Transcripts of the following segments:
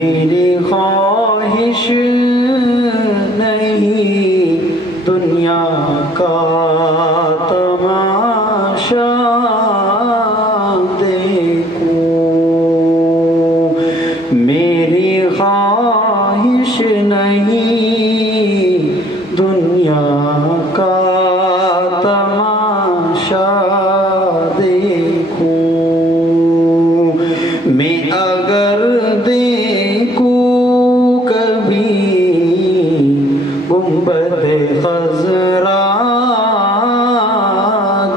میری خواہش نہیں دنیا کا تماشا دیکھوں، میری خواہش نہیں دنیا کا تماشا دیکھوں، میں اگر دیکھوں کبھی گنبد خضرا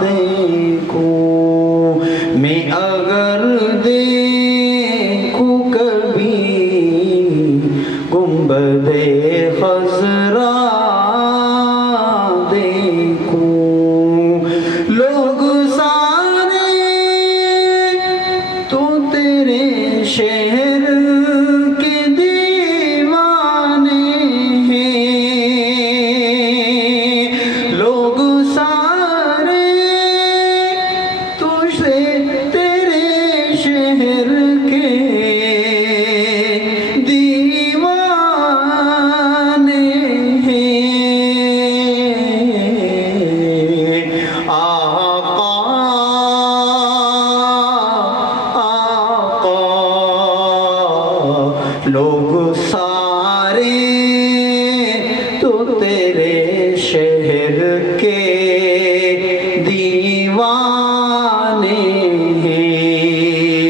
دیکھوں، میں اگر دیکھوں کبھی گنبد خضرا دیکھوں، لوگ سارے تو تیرے شہر کے دیوانے ہیں، لوگ سارے تجھے تیرے شہر کے دیوانے ہیں، آقا آقا لوگ سارے تو تیرے شہر کے دیوانے ہیں،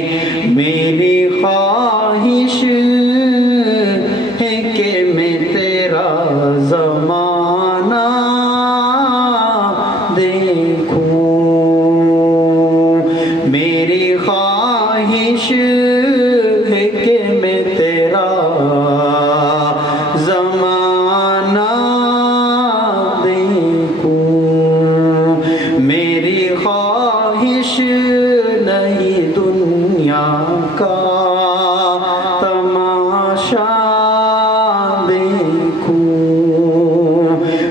میری خواہش ہے کہ میں تیرا زمانہ دیکھوں، میری خواہش ہے کہ میں تیرا زمانہ دیکھوں، میری خواہش نہیں دنیا کا تماشا دیکھوں،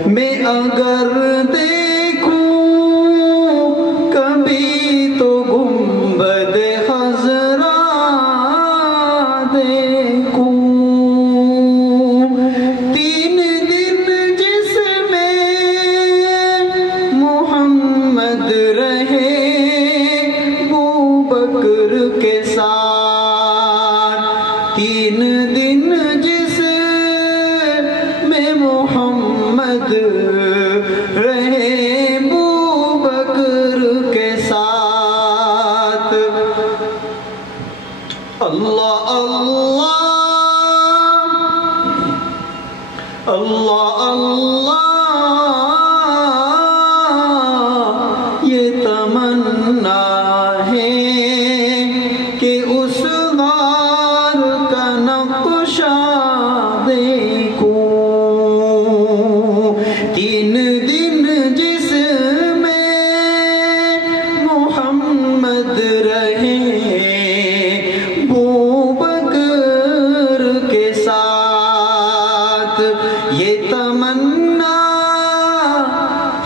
میں اگر دیکھوں کبھی تو گنبد خضرا دیکھوں، تین دن جس میں محمد رہے ابوبکر کے ساتھ، تین دن جس میں محمد رہے ابوبکر کے ساتھ، اللہ اللہ اللہ اللہ یہ تمنا ہے کہ اس غار کا نقشہ دیکھوں، تین دن جس میں محمد رہے ابوبکر کے ساتھ، یہ تمنا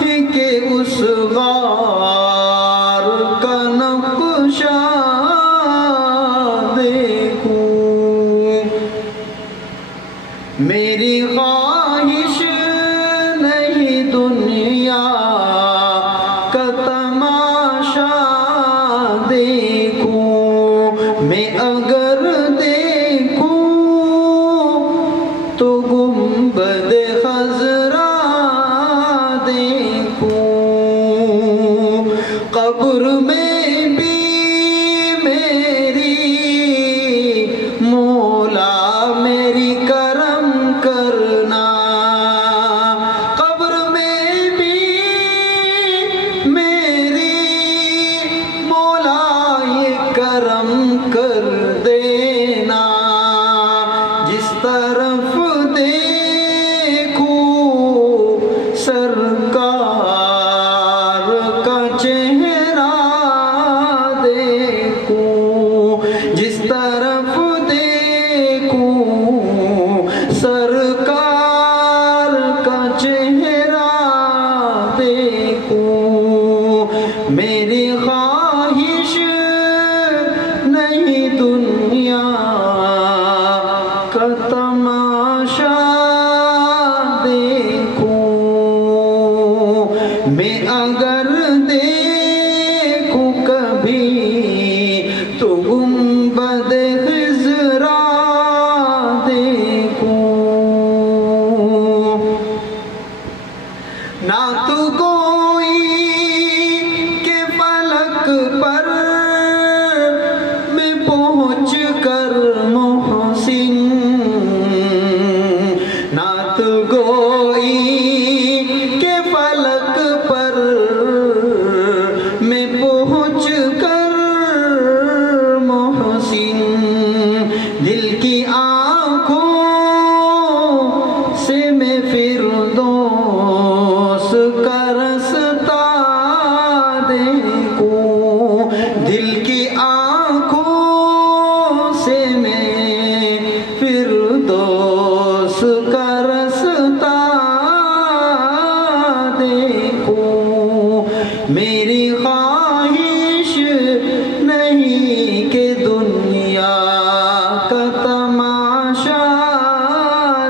ہے کہ اس غار کا نقشہ دیکھوں، میری خواہش نہیں دنیا کا تماشا دیکھوں، میں اگر دیکھوں تو گنبد خضرا دیکھوں، قبر میں بھی میری مولا میری کرم کرنا، قبر میں بھی کا تماشا دیکھوں، میں اگر دیکھوں کبھی تو گنبد خضرا دیکھوں، نہ تو کوئی کہ فلک پر میں پہنچ کر محسن، نہ تو کوئی کہ فلک پر میں پہنچ کر محسن، دل کی آنکھوں سے میں فردوس کا رستہ دیکھوں، دل کی آنکھوں سے میں فردوس کا رستہ دیکھوں، میری خواہش نہیں کہ دنیا کا تماشا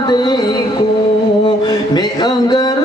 دیکھوں، میں اگر